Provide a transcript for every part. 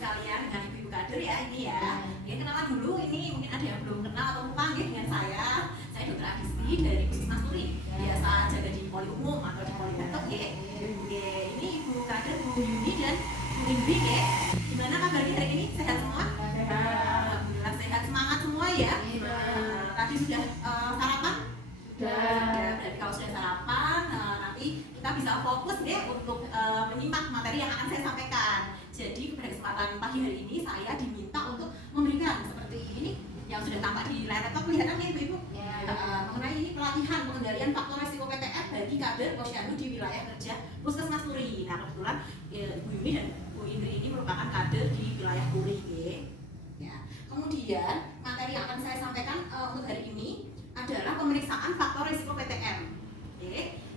sekalian, dengan ibu-ibu kader ya ini ya. Ya kenalan dulu, ini mungkin ada yang belum kenal atau lupa ya dengan saya. Saya Dr. Adisti dari Puskesmas Turi. Biasa jaga di Poli Umum atau di Poli Batok ya. Ini ibu kader Bu Yuni dan Bu Indri ya. Gimana kabarnya hari ini? Sehat semua? Alhamdulillah sehat, semangat semua ya. Tadi sudah sarapan? Sudah. Berarti kalau sudah sarapan, nanti kita bisa fokus deh untuk menyimak materi yang akan saya sampaikan. Jadi pada kesempatan pagi hari ini saya diminta untuk memberikan seperti ini yang sudah tampak di layar laptop, kelihatan ya Ibu-ibu? Mengenai pelatihan pengendalian faktor resiko PTM bagi kader posyandu di wilayah kerja Puskesmas Turi. Nah kebetulan Bu Yuni dan Bu Indri ini merupakan kader di wilayah Turi. Ya. Kemudian materi yang akan saya sampaikan untuk hari ini adalah pemeriksaan faktor risiko PTM.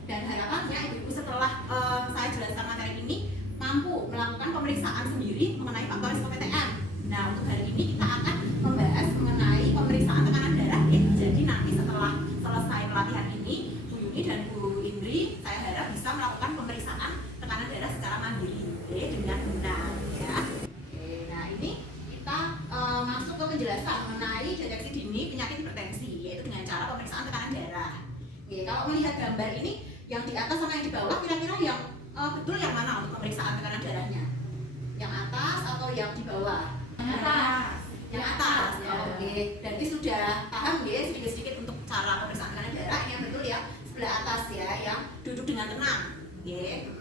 Dan harapannya ibu-ibu setelah saya jelaskan materi ini mampu melakukan pemeriksaan sendiri mengenai faktor risiko PTM. Nah untuk hari ini kita akan membahas mengenai pemeriksaan tekanan darah. Jadi nanti setelah selesai pelatihan ini Bu Yuni dan Bu Indri saya harap bisa melakukan pemeriksaan tekanan darah secara mandiri dengan benar ya. Nah ini kita masuk ke penjelasan mengenai deteksi dini penyakit hipertensi, yaitu dengan cara pemeriksaan tekanan darah. Kalau melihat gambar ini, yang di atas sama yang di bawah, kira-kira yang betul yang mana untuk pemeriksaan tekanan darahnya? Yang atas atau yang di bawah? Yang atas. Yang atas. Ya. Berarti sudah paham ya sedikit-sedikit untuk cara pemeriksaan tekanan darah. Ini yang betul ya sebelah atas ya, yang duduk dengan tenang.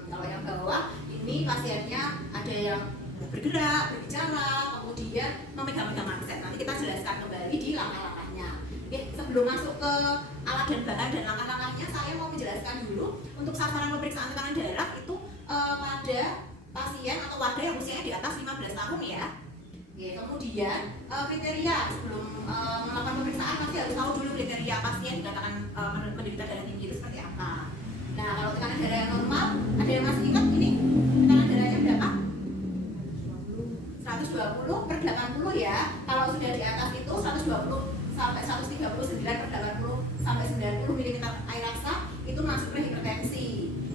Kalau yang bawah ini pasiennya ada yang bergerak, berbicara, kemudian memegang-megang manset. Nanti kita jelaskan kembali di langkah-langkahnya. Sebelum masuk ke alat dan bahan dan langkah-langkahnya, saya mau menjelaskan dulu untuk sasaran pemeriksaan tekanan darah itu pada pasien atau warga yang usianya di atas 15 tahun ya. Kemudian kriteria sebelum melakukan pemeriksaan pasti harus tahu dulu kriteria pasien dikatakan menderita darah tinggi itu seperti apa. Nah kalau tekanan darah yang normal, ada yang masih ingat ini tekanan darahnya berapa? 120 per 80 ya. Kalau sudah di atas itu 120 sampai 139 per 80 sampai 90 mm air raksa itu masuk ke hipertensi.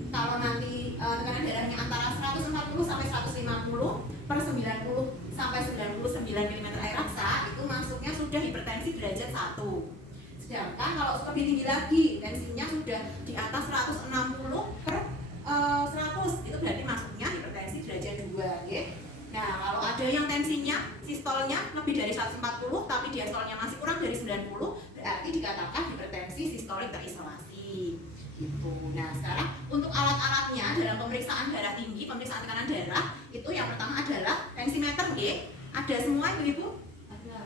Kalau nanti tekanan darahnya antara 140 sampai 150 per 90 sampai 99 mm air raksa itu masuknya sudah hipertensi derajat 1. Sedangkan kalau lebih tinggi lagi, tensinya sudah di atas 160 per 100 itu berarti masuknya hipertensi derajat 2 ya. Nah, kalau ada yang tensinya, sistolnya lebih dari 140 tapi diastolnya masih kurang dari 90, berarti dikatakan hipertensi sistolik terisolasi. Gitu. Nah, sekarang untuk alat-alatnya dalam pemeriksaan darah tinggi, pemeriksaan tekanan darah, itu yang pertama adalah tensimeter, Ada semua Ibu-ibu?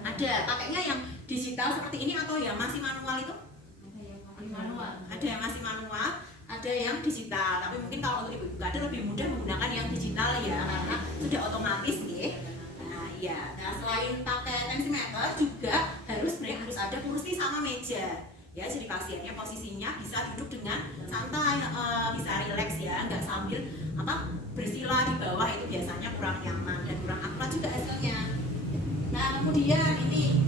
Ada. Pakainya yang digital seperti ini atau yang masih manual itu? Ada yang masih manual, ada yang digital. Tapi mungkin kalau untuk ibu-ibu kader lebih mudah menggunakan yang digital ya, karena sudah otomatis Nah, ya. Nah, selain pakai tensimeter juga harus ada kursi sama meja. Ya, jadi pasiennya posisinya bisa duduk dengan santai, bisa rileks ya, nggak sambil bersila di bawah, itu biasanya kurang nyaman dan kurang akurat juga hasilnya. Nah, kemudian ini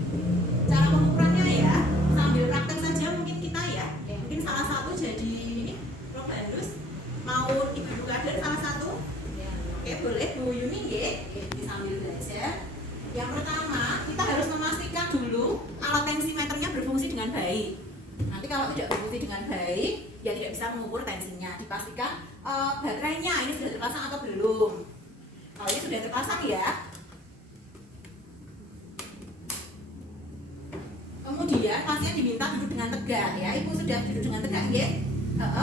cara pengukurannya ya, sambil praktek saja mungkin kita ya. Mungkin salah satu jadi ini Prof. Andus mau ibu-ibu kader salah satu. Boleh Bu Yuni sambil belajar. Yang pertama, kita harus memastikan dulu alat tensimeternya berfungsi dengan baik. Nanti kalau tidak berfungsi dengan baik, ya tidak bisa mengukur tensinya. Dipastikan baterainya ini sudah terpasang atau belum. Kalau ini sudah terpasang ya. Kemudian pasien diminta duduk dengan tegak ya. Ibu sudah duduk dengan tegak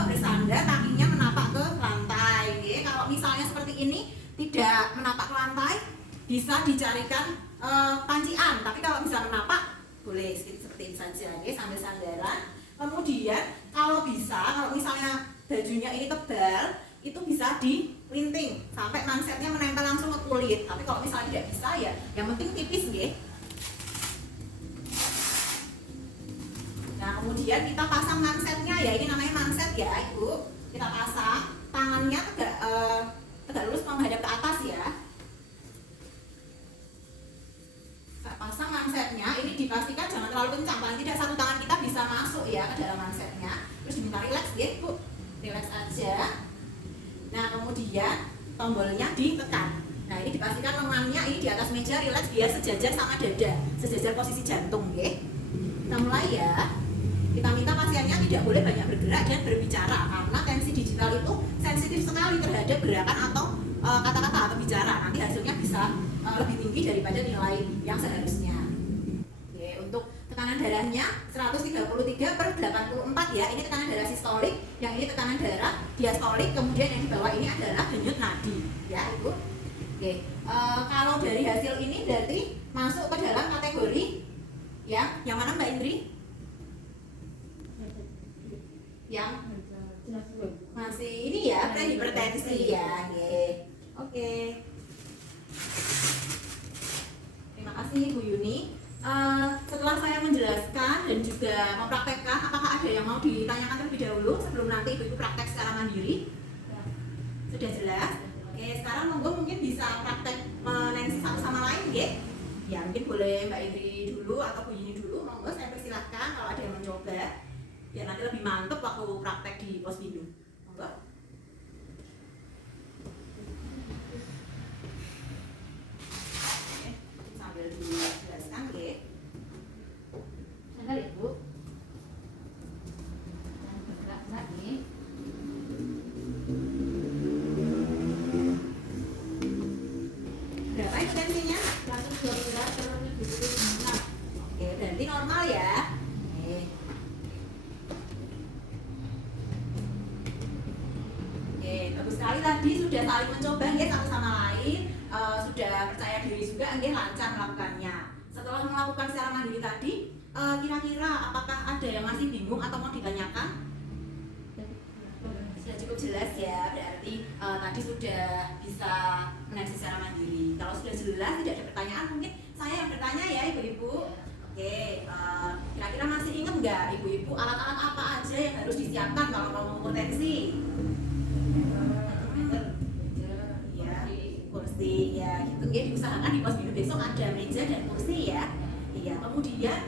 bersandar, kakinya menapak ke lantai. Kalau misalnya seperti ini tidak menapak ke lantai, bisa dicarikan pancian. Tapi kalau bisa menapak, boleh seperti ini saja sambil sandaran. Kemudian kalau misalnya bajunya ini tebal, itu bisa dilinting sampai mansetnya menempel langsung ke kulit. Tapi kalau misalnya tidak bisa ya, yang penting tipis Nah kemudian kita pasang mansetnya ya, ini namanya manset ya Ibu. Kita pasang, tangannya tegak lurus menghadap ke atas ya. Kita pasang mansetnya, ini dipastikan jangan terlalu kencang, paling tidak satu tangan kita bisa masuk ya ke dalam mansetnya. Terus diminta rileks Bu, rileks aja. Nah kemudian tombolnya ditekan. Nah ini dipastikan lengannya ini di atas meja rileks biar sejajar sama dada, sejajar posisi jantung, oke? Kita mulai ya. Kita minta pasiennya tidak boleh banyak bergerak dan berbicara karena tensi digital itu sensitif sekali terhadap gerakan atau kata-kata atau bicara. Nanti hasilnya bisa lebih tinggi daripada nilai yang seharusnya. Oke, untuk tekanan darahnya 133/84 ya. Ini tekanan darah sistolik, yang ini tekanan darah diastolik, kemudian yang di bawah ini adalah denyut nadi ya, Ibu. Oke, kalau dari hasil ini berarti masuk ke dalam kategori yang mana Mbak Indri? Yang masih ini ya, prehipertensi ya. Oke. Terima kasih Bu Yuni. Setelah saya menjelaskan dan juga mempraktekkan, apakah ada yang mau ditanyakan terlebih dahulu sebelum nanti Ibu praktek secara mandiri? Sudah jelas? Oke, sekarang monggo mungkin bisa praktek menensi satu sama lain ya. Ya, mungkin boleh Mbak Indri dulu atau Bu Yuni dulu. Monggo saya persilahkan kalau ada yang mencoba, biar nanti lebih mantep waktu praktek di Pospindu. Monggo. Oke, sambil dijelaskan ya. Ada Ibu. Dan bergerak lagi. Berapa itu tensinya? 112/76. Oke, berarti normal ya. Oke, bagus sekali tadi sudah saling mencoba ya satu sama lain, sudah percaya diri juga, lancar melakukannya. Setelah melakukan secara mandiri tadi, kira-kira apakah ada yang masih bingung atau mau ditanyakan? Sudah cukup jelas ya, berarti tadi sudah bisa menensi secara mandiri. Kalau sudah jelas, tidak ada pertanyaan, mungkin saya yang bertanya ya Ibu-Ibu. Oke, kira-kira masih ingat nggak Ibu-Ibu alat-alat apa aja yang harus disiapkan kalau mau mengukur tensi? Ya, kursi ya gitu ya, diusahakan di Pospindu besok ada meja dan kursi ya. Iya, kemudian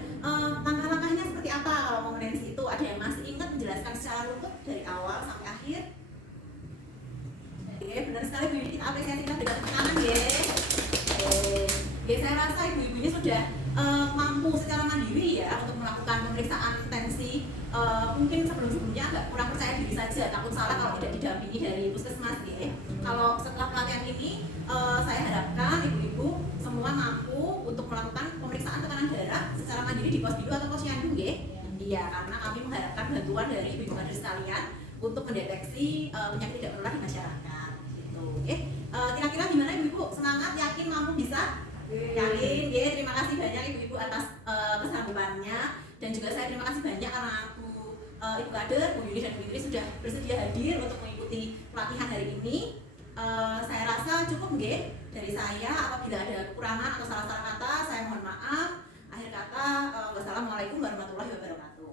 langkah-langkahnya seperti apa kalau mau menensi itu? Ada yang masih ingat menjelaskan secara runtut dari awal sampai akhir? Oke, benar sekali Bu Yuni, kita apresiasi, kita berikan tepuk tangan ya. Oke, saya rasa ibu-ibunya sudah mampu secara mandiri ya untuk melakukan pemeriksaan tensi. Mungkin sebelum-sebelumnya agak kurang percaya diri saja, takut salah kalau tidak didampingi dari puskesmas ya. Kalau setelah pelatihan ini, saya harapkan ibu-ibu semua mampu untuk melakukan pemeriksaan tekanan darah secara mandiri di Pospindu atau Posyandu ya. Iya, karena kami mengharapkan bantuan dari ibu-ibu kader sekalian untuk mendeteksi penyakit tidak menular di masyarakat. Gitu, ya. Kira-kira gimana ibu-ibu? Semangat, yakin, mampu, bisa? Yakin, ya. Terima kasih banyak ibu-ibu atas kesanggupannya, dan juga saya terima kasih banyak karena Ibu Kader, Bu Yuni dan Bu Indri sudah bersedia hadir untuk mengikuti pelatihan hari ini. Saya rasa cukup nggih dari saya. Apabila ada kekurangan atau salah-salah kata, saya mohon maaf. Akhir kata, wassalamualaikum warahmatullahi wabarakatuh.